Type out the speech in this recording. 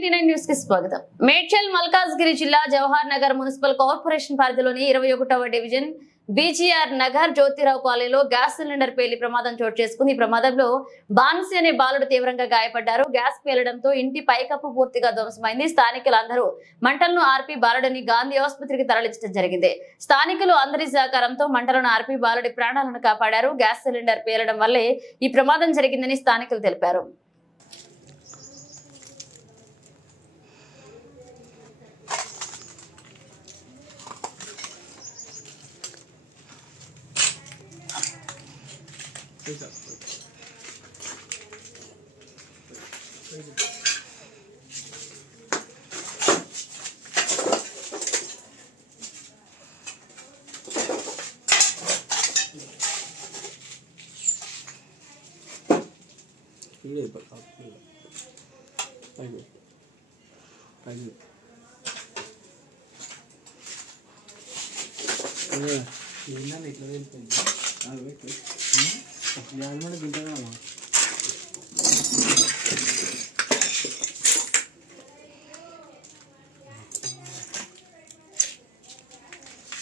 99 news కి స్వాగతం. మేడ్చల్ మల్కాజ్గిరి జిల్లా జవహర్ నగర్ మున్సిపల్ కార్పొరేషన్ పరిధిలోని 21వ డివిజన్ బీజీఆర్ నగర్ జ్యోతిరావు కాలనీలో గ్యాస్ సిలిండర్ పేలి ప్రమాదం చోటు చేసుకుంది. ఈ ప్రమాదంలో బాన్సీ అనే బాలుడు తీవ్రంగా గాయపడ్డారు. గ్యాస్ పేలడంతో ఇంటి పైకప్పు పూర్తిగా ధ్వంసమైంది. స్థానికులందరూ మంటలను ఆర్పి బాలుడిని గాంధీ ఆసుపత్రికి తరలించడం జరిగింది. స్థానికులు అందరి సహకారంతో మంటలను ఆర్పి బాలుడి ప్రాణాలను కాపాడారు. గ్యాస్ సిలిండర్ పేలడం వల్లే ఈ ప్రమాదం జరిగిందని స్థానికులు తెలిపారు. ఇట్లా